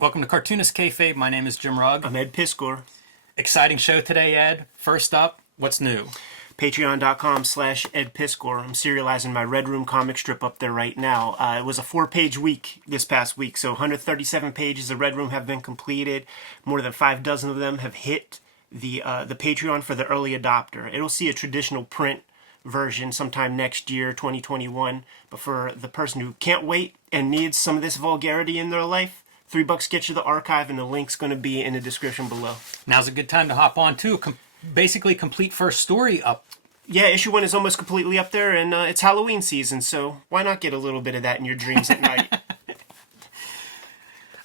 Welcome to Cartoonist Kayfabe. My name is Jim Rugg. I'm Ed Piscor. Exciting show today, Ed. First up, what's new? Patreon.com/Ed Piscor. I'm serializing my Red Room comic strip up there right now. It was a 4-page week this past week, so 137 pages of Red Room have been completed. More than 5 dozen of them have hit the Patreon for the early adopter. It'll see a traditional print version sometime next year, 2021. But for the person who can't wait and needs some of this vulgarity in their life, $3 gets you the archive, and the link's going to be in the description below. Now's a good time to hop on, too. Basically, complete first story up. Yeah, issue 1 is almost completely up there, and it's Halloween season, so why not get a little bit of that in your dreams at night?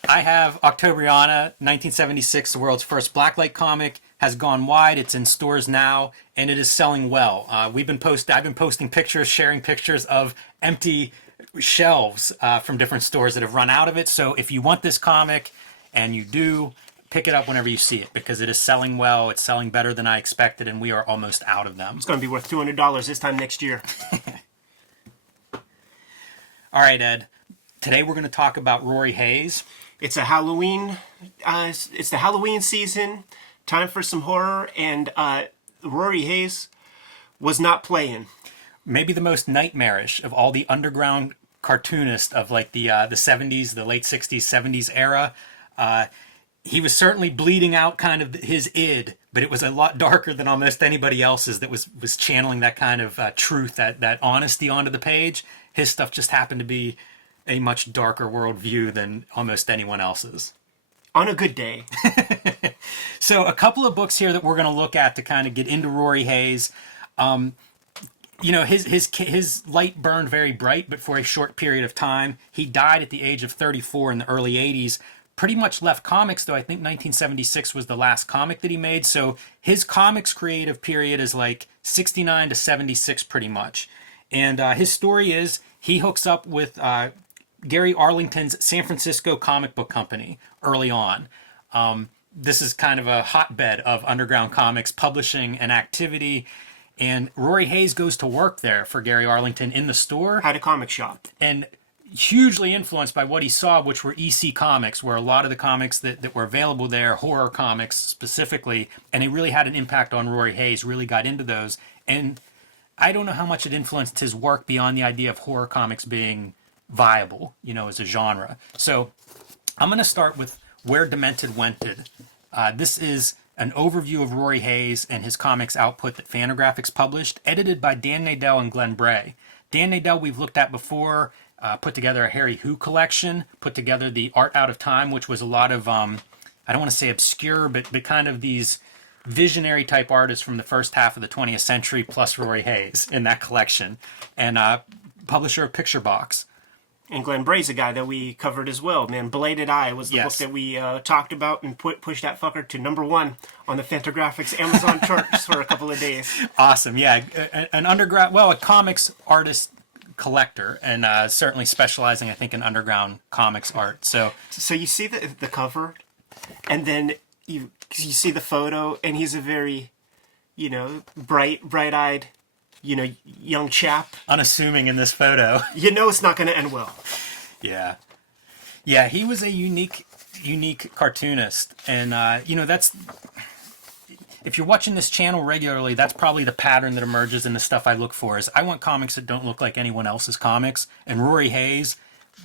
I have Octobriana, 1976, the world's first blacklight comic, has gone wide. It's in stores now, and it is selling well. I've been posting pictures, sharing pictures of empty shelves from different stores that have run out of it. So if you want this comic, and you do, pick it up whenever you see it, because it is selling well. It's selling better than I expected, and we are almost out of them. It's going to be worth $200 this time next year. All right, Ed. Today we're going to talk about Rory Hayes. It's a Halloween. It's the Halloween season. Time for some horror, and Rory Hayes was not playing. Maybe the most nightmarish of all the underground cartoonists of like the 70s, the late 60s, 70s era. He was certainly bleeding out kind of his id, but it was a lot darker than almost anybody else's that was channeling that kind of truth, that honesty onto the page. His stuff just happened to be a much darker worldview than almost anyone else's. On a good day. So a couple of books here that we're going to look at to kind of get into Rory Hayes. You know, his light burned very bright, but for a short period of time. He died at the age of 34 in the early 80s. Pretty much left comics, though. I think 1976 was the last comic that he made. So his comics creative period is like 69 to 76 pretty much. And his story is he hooks up with Gary Arlington's San Francisco comic book company early on. This is kind of a hotbed of underground comics publishing and activity. And Rory Hayes goes to work there for Gary Arlington in the store. Had a comic shop. And hugely influenced by what he saw, which were EC Comics, where a lot of the comics that were available there, horror comics specifically, and he really had an impact on Rory Hayes, really got into those. And I don't know how much it influenced his work beyond the idea of horror comics being viable, you know, as a genre. So I'm going to start with Where Demented Wented. This is an overview of Rory Hayes and his comics output that Fantagraphics published, edited by Dan Nadell and Glenn Bray. Dan Nadell we've looked at before, put together a Harry Who collection, put together the Art Out of Time, which was a lot of, I don't want to say obscure, but kind of these visionary type artists from the first half of the 20th century, plus Rory Hayes in that collection, and publisher of Picture Box. And Glenn Bray's a guy that we covered as well. Man, Bladed Eye was the book that we talked about and pushed that fucker to #1 on the Fantagraphics Amazon charts for a couple of days. Awesome, yeah. A comics artist collector, and certainly specializing, I think, in underground comics art. So you see the cover, and then you see the photo, and he's a very, bright-eyed, young chap. Unassuming in this photo. You know it's not going to end well. Yeah. Yeah, he was a unique cartoonist. And, that's... If you're watching this channel regularly, that's probably the pattern that emerges in the stuff I look for. Is I want comics that don't look like anyone else's comics. And Rory Hayes,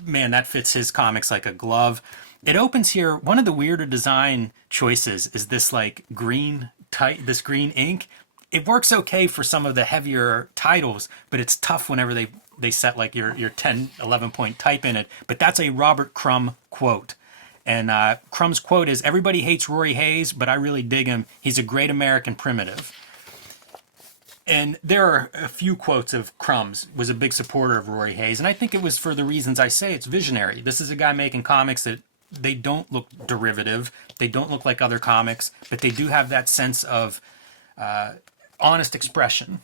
man, that fits his comics like a glove. It opens here. One of the weirder design choices is this like green ink. It works okay for some of the heavier titles, but it's tough whenever they set like your 10, 11 point type in it. But that's a Robert Crumb quote. And Crumb's quote is, "Everybody hates Rory Hayes, but I really dig him. He's a great American primitive." And there are a few quotes of Crumb's, was a big supporter of Rory Hayes. And I think it was for the reasons I say. It's visionary. This is a guy making comics that they don't look derivative. They don't look like other comics, but they do have that sense of honest expression.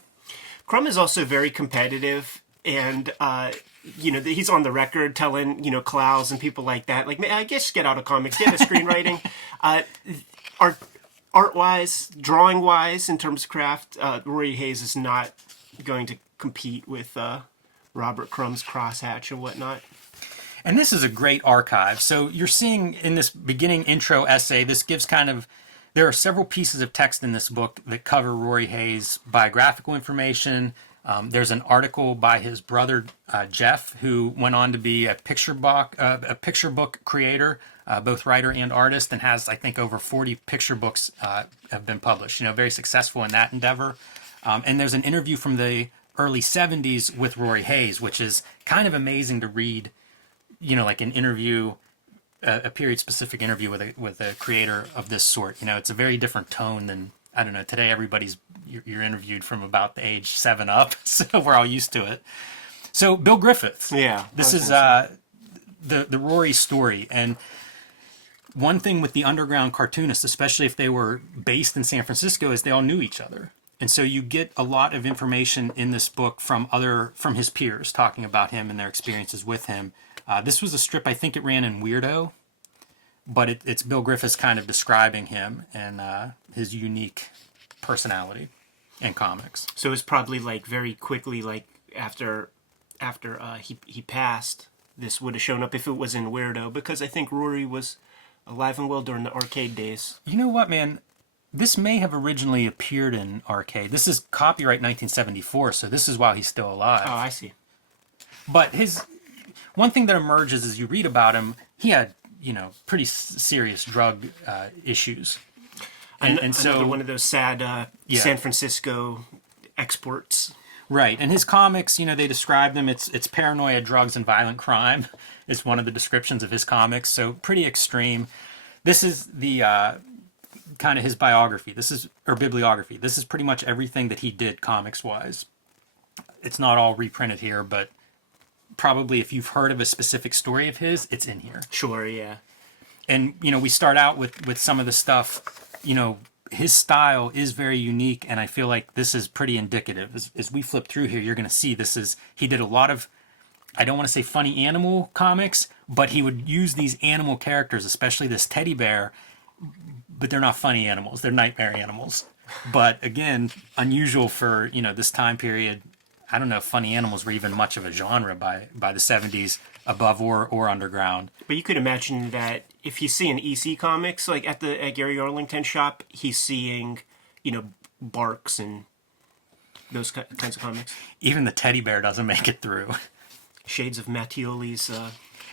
Crumb is also very competitive, and he's on the record telling Klaus and people like that, like, man, I guess get out of comics, get into screenwriting. Art-wise, drawing-wise, in terms of craft, Rory Hayes is not going to compete with Robert Crumb's crosshatch and whatnot. And this is a great archive. So you're seeing in this beginning intro essay, this gives kind of, there are several pieces of text in this book that cover Rory Hayes' biographical information. There's an article by his brother, Jeff, who went on to be a picture book creator, both writer and artist, and has, I think, over 40 picture books have been published. Very successful in that endeavor. And there's an interview from the early 70s with Rory Hayes, which is kind of amazing to read, like an interview, a period-specific interview with a creator of this sort. It's a very different tone than, I don't know, today you're interviewed from about the age 7 up, so we're all used to it. So Bill Griffiths. Yeah. This is the Rory story. And one thing with the underground cartoonists, especially if they were based in San Francisco, is they all knew each other. And so you get a lot of information in this book from his peers talking about him and their experiences with him. This was a strip, I think it ran in Weirdo, but it's Bill Griffiths kind of describing him and his unique personality in comics. So it's probably like very quickly, like after he passed, this would have shown up if it was in Weirdo, because I think Rory was alive and well during the arcade days. You know what, man? This may have originally appeared in arcade. This is copyright 1974, so this is while he's still alive. Oh, I see. But one thing that emerges as you read about him, he had, pretty serious drug issues. And so another one of those sad San Francisco exports. Right. And his comics, they describe them, it's paranoia, drugs, and violent crime is one of the descriptions of his comics. So pretty extreme. This is the kind of his biography. Bibliography. This is pretty much everything that he did comics-wise. It's not all reprinted here, but probably if you've heard of a specific story of his, it's in here. Sure, yeah. And, we start out with some of the stuff, his style is very unique, and I feel like this is pretty indicative. As we flip through here, you're going to see he did a lot of, I don't want to say funny animal comics, but he would use these animal characters, especially this teddy bear, but they're not funny animals. They're nightmare animals. But again, unusual for, this time period. I don't know if funny animals were even much of a genre by the 70s, above or underground. But you could imagine that if he's seeing EC Comics, like at Gary Arlington shop, he's seeing, Barks and those kinds of comics. Even the teddy bear doesn't make it through. Shades of Mattioli's.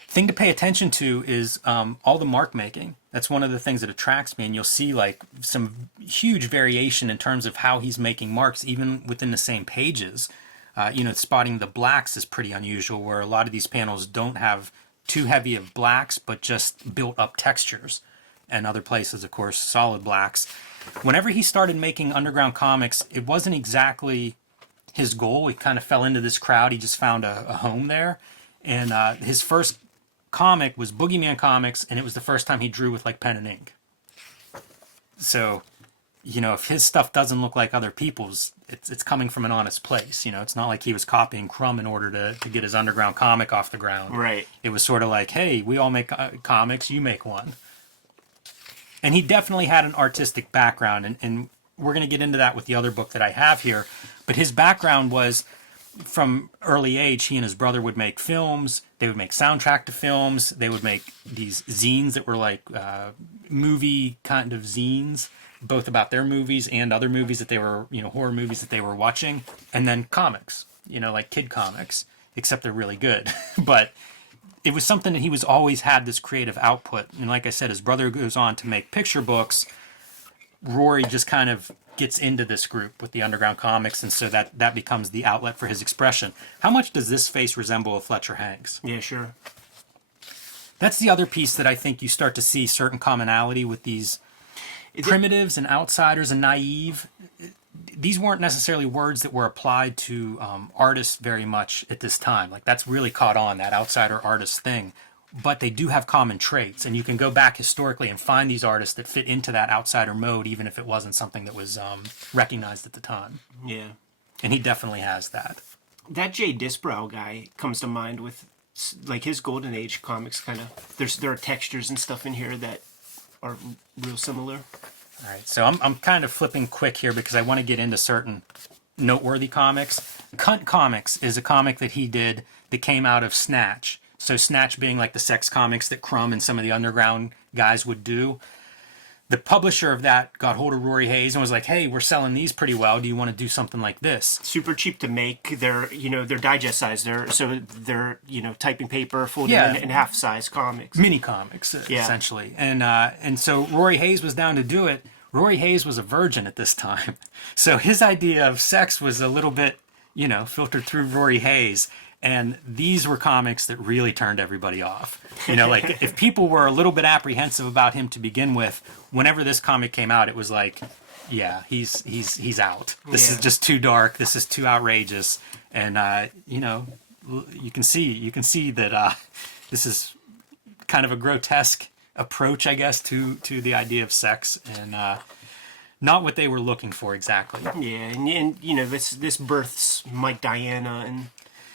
Thing to pay attention to is all the mark making. That's one of the things that attracts me, and you'll see like some huge variation in terms of how he's making marks, even within the same pages. Spotting the blacks is pretty unusual, where a lot of these panels don't have too heavy of blacks, but just built up textures. And other places, of course, solid blacks. Whenever he started making underground comics, it wasn't exactly his goal. He kind of fell into this crowd. He just found a home there. And his first comic was Bogeyman Comics, and it was the first time he drew with like pen and ink. So, if his stuff doesn't look like other people's, it's coming from an honest place. It's not like he was copying Crumb in order to get his underground comic off the ground. Right. It was sort of like, hey, we all make comics, you make one. And he definitely had an artistic background, and we're going to get into that with the other book that I have here. But his background was, from early age, he and his brother would make films. They would make soundtrack to films. They would make these zines that were like movie kind of zines, both about their movies and other movies that they were, horror movies that they were watching. And then comics, like kid comics, except they're really good. But it was something that he was always had this creative output. And like I said, his brother goes on to make picture books. Rory just kind of gets into this group with the underground comics, and so that becomes the outlet for his expression. How much does this face resemble a Fletcher Hanks? Yeah, sure. That's the other piece that I think you start to see certain commonality with these primitives and outsiders and naive. These weren't necessarily words that were applied to artists very much at this time. Like, that's really caught on, that outsider artist thing. But they do have common traits, and you can go back historically and find these artists that fit into that outsider mode, even if it wasn't something that was recognized at the time. Yeah. And he definitely has that. That Jay Disbrow guy comes to mind with, like, his Golden Age comics kind of. There are textures and stuff in here that are real similar. All right, so I'm kind of flipping quick here because I want to get into certain noteworthy comics. Cunt Comics is a comic that he did that came out of Snatch. So Snatch being like the sex comics that Crumb and some of the underground guys would do. The publisher of that got hold of Rory Hayes and was like, hey, we're selling these pretty well. Do you want to do something like this? Super cheap to make. They're digest size. They're typing paper, folded Yeah. in half size comics. Mini comics, essentially. And so Rory Hayes was down to do it. Rory Hayes was a virgin at this time. So his idea of sex was a little bit, filtered through Rory Hayes. And these were comics that really turned everybody off. Like if people were a little bit apprehensive about him to begin with, whenever this comic came out, it was like, yeah, he's out. This is just too dark. This is too outrageous. And you can see that this is kind of a grotesque approach, I guess, to the idea of sex, and not what they were looking for exactly. Yeah, and this births Mike Diana and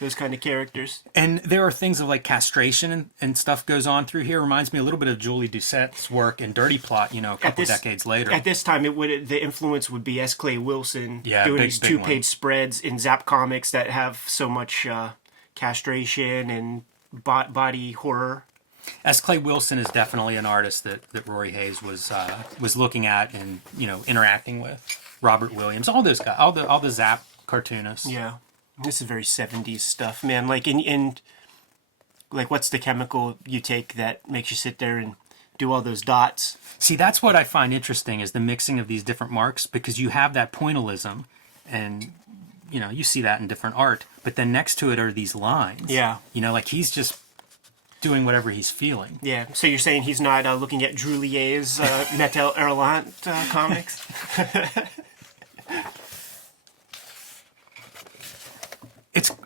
those kind of characters. And there are things of like castration and stuff goes on through here. Reminds me a little bit of Julie Doucette's work in Dirty Plot, a couple decades later. At this time, the influence would be S. Clay Wilson doing these big 2-page spreads in Zap Comics that have so much castration and body horror. S. Clay Wilson is definitely an artist that Rory Hayes was looking at and interacting with. Robert Williams, all those guys, all the Zap cartoonists. Yeah. This is very 70s stuff, man. Like, in what's the chemical you take that makes you sit there and do all those dots? See, that's what I find interesting is the mixing of these different marks, because you have that pointillism, and, you see that in different art, but then next to it are these lines. Yeah. Like he's just doing whatever he's feeling. Yeah. So you're saying he's not looking at Drulier's Metal Erlant comics?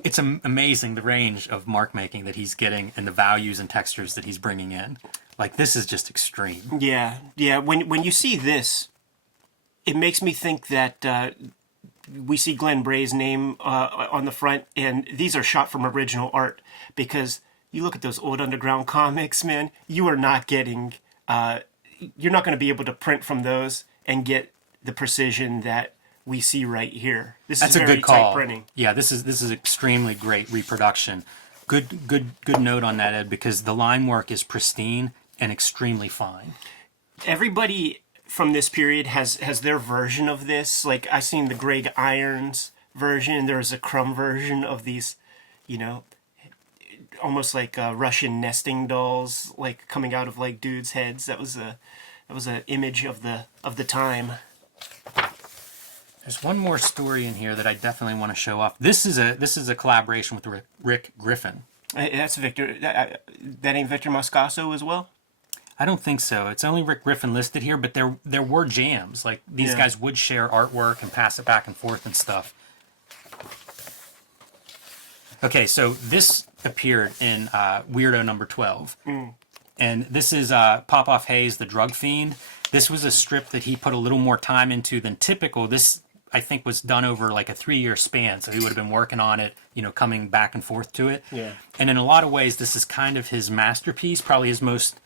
It's amazing the range of mark making that he's getting and the values and textures that he's bringing in. Like, this is just extreme. Yeah. When you see this, it makes me think that we see Glenn Bray's name on the front, and these are shot from original art, because you look at those old underground comics, man, you are not getting, you're not going to be able to print from those and get the precision that we see right here. That's is very a good call. tight printing. Yeah, this is extremely great reproduction. Good note on that, Ed, because the line work is pristine and extremely fine. Everybody from this period has their version of this. Like, I seen the Greg Irons version. There was a Crumb version of these, almost like Russian nesting dolls, like coming out of like dudes' heads. That was an image of the time. There's one more story in here that I definitely want to show off. This is a collaboration with Rick Griffin. That's Victor. That ain't Victor Moscaso as well? I don't think so. It's only Rick Griffin listed here, but there were jams. Like, these guys would share artwork and pass it back and forth and stuff. Okay, so this appeared in Weirdo number 12. And this is Pop-Off Hayes, the Drug Fiend. This was a strip that he put a little more time into than typical. This, I think, was done over like a 3-year span, so he would have been working on it, coming back and forth to it. Yeah. And in a lot of ways, this is kind of his masterpiece, probably his most,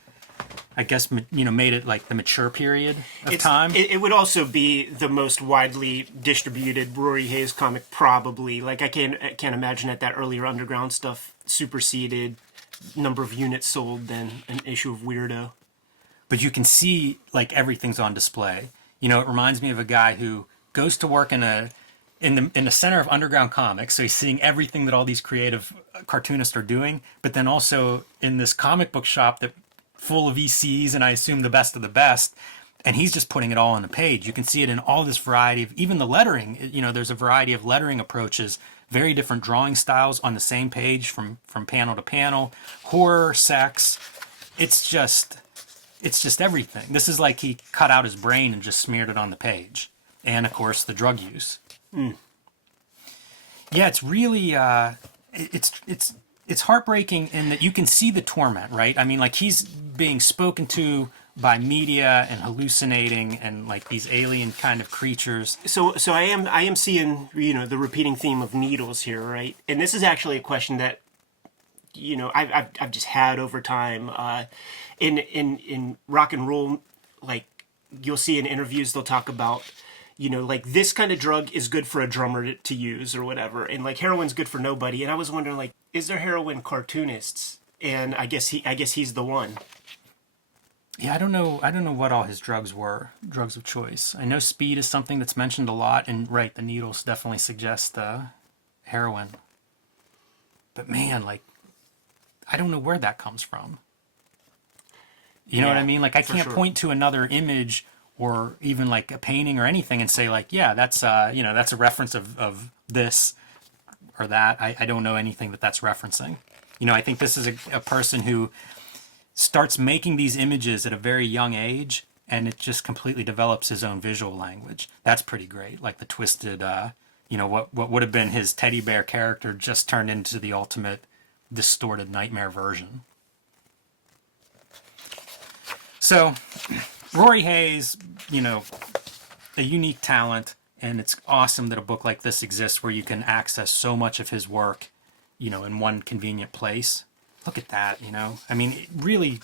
I guess, made it like the mature period of time. It would also be the most widely distributed Rory Hayes comic, probably. Like, I can't imagine that earlier underground stuff superseded number of units sold than an issue of Weirdo. But you can see, like, everything's on display. It reminds me of a guy who goes to work in the center of underground comics, so he's seeing everything that all these creative cartoonists are doing, but then also in this comic book shop that full of VCs, and I assume the best of the best, and he's just putting it all on the page. You can see it in all this variety of, even the lettering, there's a variety of lettering approaches, very different drawing styles on the same page from panel to panel, horror, sex, it's just everything. This is like he cut out his brain and just smeared it on the page. And, of course, the drug use. Yeah, it's really, it's heartbreaking in that you can see the torment, right? I mean, like, he's being spoken to by media and hallucinating and, like, these alien kind of creatures. So I am seeing, the repeating theme of needles here, right? And this is actually a question that, I've just had over time. In rock and roll, like, you'll see in interviews they'll talk about, like, this kind of drug is good for a drummer to use or whatever, and like heroin's good for nobody. And I was wondering, like, is there heroin cartoonists and I guess he's the one. Yeah, I don't know what all his drugs were, drugs of choice. I know speed is something that's mentioned a lot, and right, the needles definitely suggest heroin. But man, like, I don't know where that comes from. You know what I mean? Like, I can't point to another image or even like a painting or anything and say like, yeah, that's that's a reference of this or that. I don't know anything that's referencing. You know, I think this is a person who starts making these images at a very young age, and it just completely develops his own visual language. That's pretty great. Like the twisted, what would have been his teddy bear character just turned into the ultimate distorted nightmare version. So, Rory Hayes, a unique talent, and it's awesome that a book like this exists where you can access so much of his work, in one convenient place. Look at that, I mean, really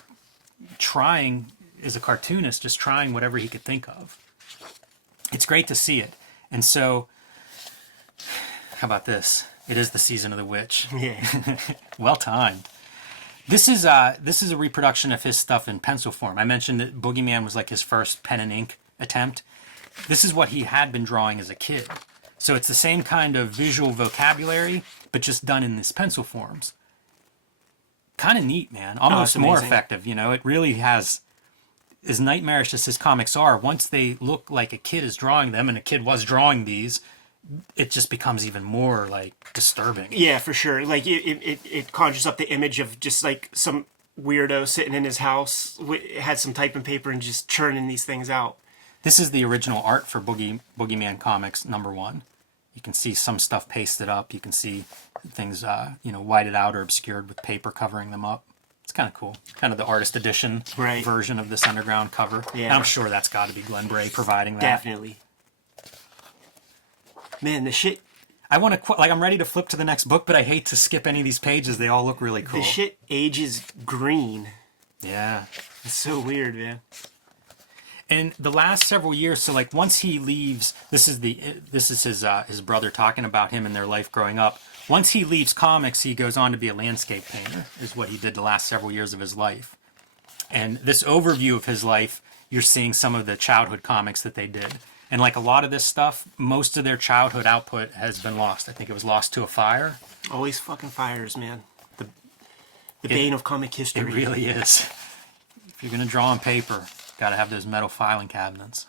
trying as a cartoonist, just trying whatever he could think of. It's great to see it. And so, how about this? It is the season of the witch. Yeah. Well timed. This is a reproduction of his stuff in pencil form. I mentioned that Bogeyman was like his first pen and ink attempt. This is what he had been drawing as a kid. So it's the same kind of visual vocabulary, but just done in these pencil forms. Kind of neat, man. Almost more effective, It really has, as nightmarish as his comics are, once they look like a kid is drawing them, and a kid was drawing these, it just becomes even more, like, disturbing. Yeah, for sure. Like, it conjures up the image of just, like, some weirdo sitting in his house, had some typing paper and just churning these things out. This is the original art for Bogeyman Comics #1. You can see some stuff pasted up. You can see things, whited out or obscured with paper covering them up. It's kind of cool. Kind of the artist edition version of this underground cover. Yeah. And I'm sure that's got to be Glenn Bray providing that. Definitely. Man, the shit... I want to, I'm ready to flip to the next book, but I hate to skip any of these pages. They all look really cool. The shit ages green. Yeah. It's so weird, man. And the last several years, so like once he leaves, this is his brother talking about him and their life growing up. Once he leaves comics, he goes on to be a landscape painter, is what he did the last several years of his life. And this overview of his life, you're seeing some of the childhood comics that they did. And like a lot of this stuff, most of their childhood output has been lost. I think it was lost to a fire. Always fucking fires, man. The bane of comic history. It really is. If you're going to draw on paper, got to have those metal filing cabinets.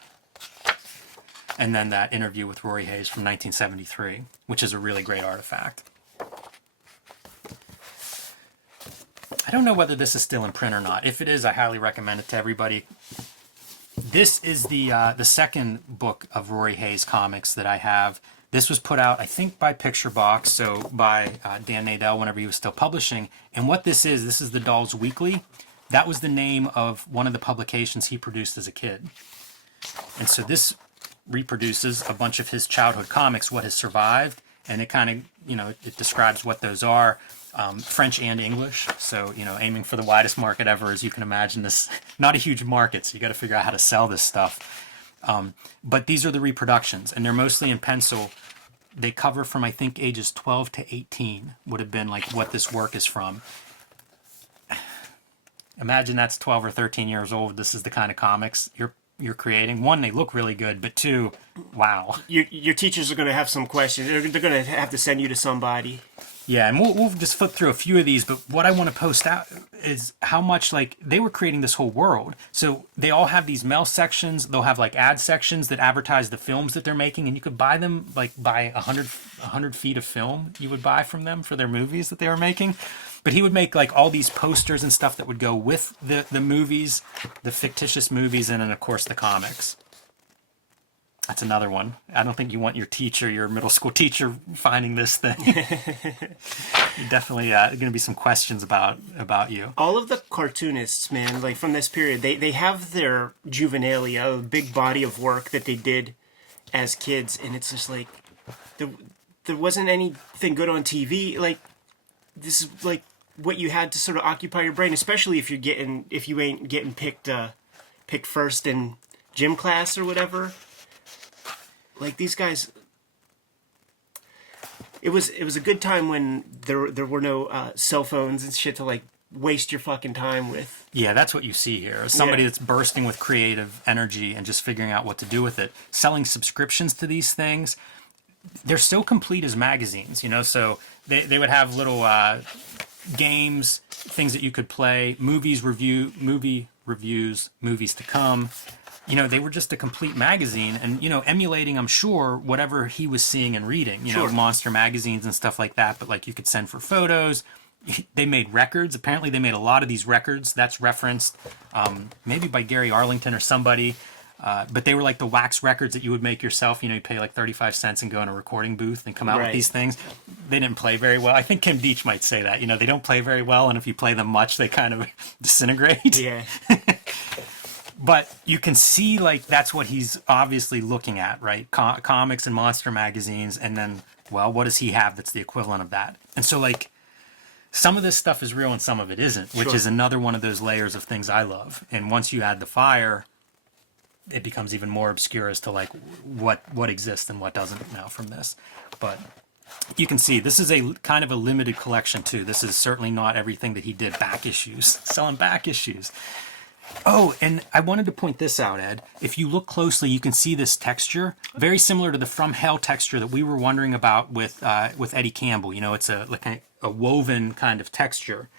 And then that interview with Rory Hayes from 1973, which is a really great artifact. I don't know whether this is still in print or not. If it is, I highly recommend it to everybody. This is the second book of Rory Hayes comics that I have. This was put out, I think, by Picture Box, so by Dan Nadell whenever he was still publishing. And what this is the Dolls Weekly. That was the name of one of the publications he produced as a kid. And so this reproduces a bunch of his childhood comics, what has survived, and it kind of, it describes what those are, French and English. So, aiming for the widest market ever, as you can imagine. This, not a huge market, so you got to figure out how to sell this stuff. But these are the reproductions, and they're mostly in pencil. They cover from, I think, ages 12 to 18 would have been like what this work is from. Imagine that's 12 or 13 years old. This is the kind of comics you're creating. One, they look really good, but two, wow. Your teachers are going to have some questions. They're going to have to send you to somebody. Yeah, and we'll just flip through a few of these, but what I want to post out is how much, like, they were creating this whole world. So they all have these mail sections. They'll have, like, ad sections that advertise the films that they're making, and you could buy them, like, buy 100 feet of film you would buy from them for their movies that they were making. But he would make, like, all these posters and stuff that would go with the movies, the fictitious movies, and then, of course, the comics. That's another one. I don't think you want your middle school teacher finding this thing. Definitely going to be some questions about you. All of the cartoonists, man, like from this period, they have their juvenilia, a big body of work that they did as kids, and it's just like there wasn't anything good on TV. Like, this is like what you had to sort of occupy your brain, especially if you ain't getting picked first in gym class or whatever. Like, these guys, it was a good time when there were no cell phones and shit to, like, waste your fucking time with. Yeah, that's what you see here. Somebody that's bursting with creative energy and just figuring out what to do with it. Selling subscriptions to these things. They're so complete as magazines, you know, so they would have little games, things that you could play, movie reviews, movies to come. You know, they were just a complete magazine and, you know, emulating, I'm sure, whatever he was seeing and reading, you know, monster magazines and stuff like that. But like you could send for photos. They made records. Apparently they made a lot of these records. That's referenced maybe by Gary Arlington or somebody. But they were like the wax records that you would make yourself. You know, you pay like 35 cents and go in a recording booth and come out with these things. They didn't play very well. I think Kim Deitch might say that. You know, they don't play very well. And if you play them much, they kind of disintegrate. Yeah. But you can see, like, that's what he's obviously looking at, right? Comics and monster magazines. And then, well, what does he have that's the equivalent of that? And so, like, some of this stuff is real and some of it isn't, which is another one of those layers of things I love. And once you add the fire, it becomes even more obscure as to, like, what exists and what doesn't now from this. But you can see this is a kind of a limited collection, too. This is certainly not everything that he did. Back issues. Selling back issues. Oh, and I wanted to point this out, Ed. If you look closely, you can see this texture, very similar to the From Hell texture that we were wondering about with Eddie Campbell. You know, it's like a woven kind of texture.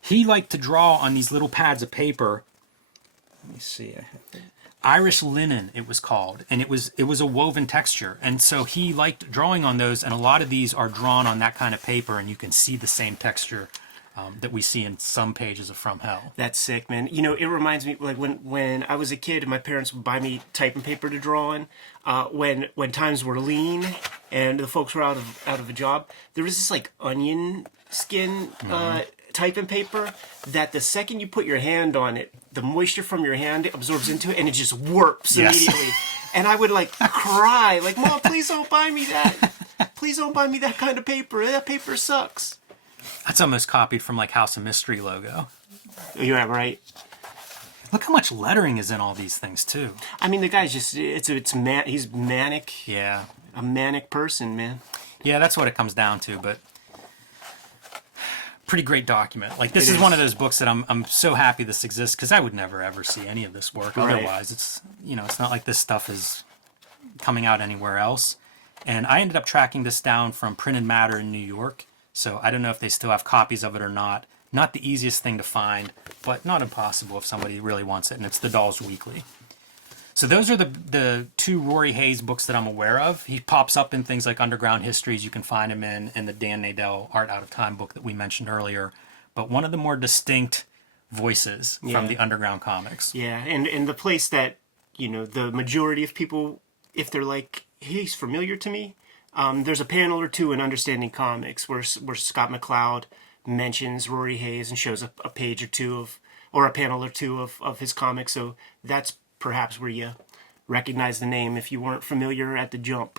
He liked to draw on these little pads of paper. Let me see. Irish linen, it was called, and it was a woven texture. And so he liked drawing on those, and a lot of these are drawn on that kind of paper, and you can see the same texture that we see in some pages of From Hell. That's sick, man. You know, it reminds me, like, when I was a kid and my parents would buy me typing paper to draw on, when times were lean and the folks were out of a job, there was this, like, onion skin typing paper that the second you put your hand on it, the moisture from your hand absorbs into it and it just warps immediately. And I would, like, cry, like, Mom, please don't buy me that. Please don't buy me that kind of paper. That paper sucks. That's almost copied from, like, House of Mystery logo. You're right. Look how much lettering is in all these things, too. I mean, the guy's just, he's manic. Yeah. A manic person, man. Yeah, that's what it comes down to, but pretty great document. Like, this is one of those books that I'm so happy this exists, because I would never, ever see any of this work. Otherwise, it's, you know, it's not like this stuff is coming out anywhere else. And I ended up tracking this down from Printed Matter in New York. So I don't know if they still have copies of it or not. Not the easiest thing to find, but not impossible if somebody really wants it. And it's the Dolls Weekly. So those are the two Rory Hayes books that I'm aware of. He pops up in things like Underground Histories. You can find him in the Dan Nadell Art Out of Time book that we mentioned earlier. But one of the more distinct voices from the underground comics. Yeah, and the place that, you know, the majority of people, if they're like, he's familiar to me, there's a panel or two in Understanding Comics where Scott McCloud mentions Rory Hayes and shows a page or two or a panel or two of his comics. So that's perhaps where you recognize the name if you weren't familiar at the jump.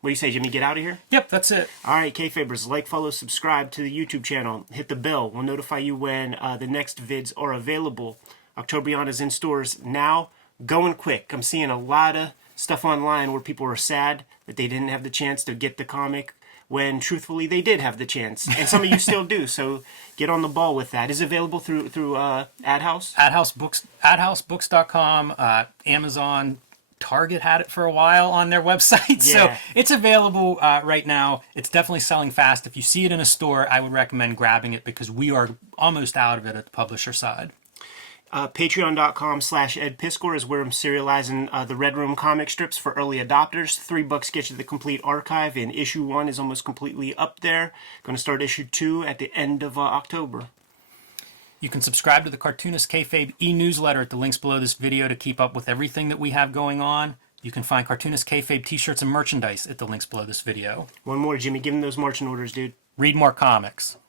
What do you say, Jimmy? Get out of here? Yep, that's it. All right, Kayfabers, like, follow, subscribe to the YouTube channel. Hit the bell. We'll notify you when the next vids are available. Octobrion is in stores now. Going quick. I'm seeing a lot of stuff online where people are sad that they didn't have the chance to get the comic when truthfully they did have the chance, and some of you still do. So get on the ball with that. Is it available through AdHouse? AdHouseBooks.com, Amazon, Target had it for a while on their website. So it's available right now. It's definitely selling fast. If you see it in a store, I would recommend grabbing it because we are almost out of it at the publisher side. Patreon.com/EdPiskor is where I'm serializing the Red Room comic strips for early adopters. $3 gets you the complete archive, and issue 1 is almost completely up there. Going to start issue 2 at the end of October. You can subscribe to the Cartoonist Kayfabe e-newsletter at the links below this video to keep up with everything that we have going on. You can find Cartoonist Kayfabe t-shirts and merchandise at the links below this video. One more, Jimmy. Give them those marching orders, dude. Read more comics.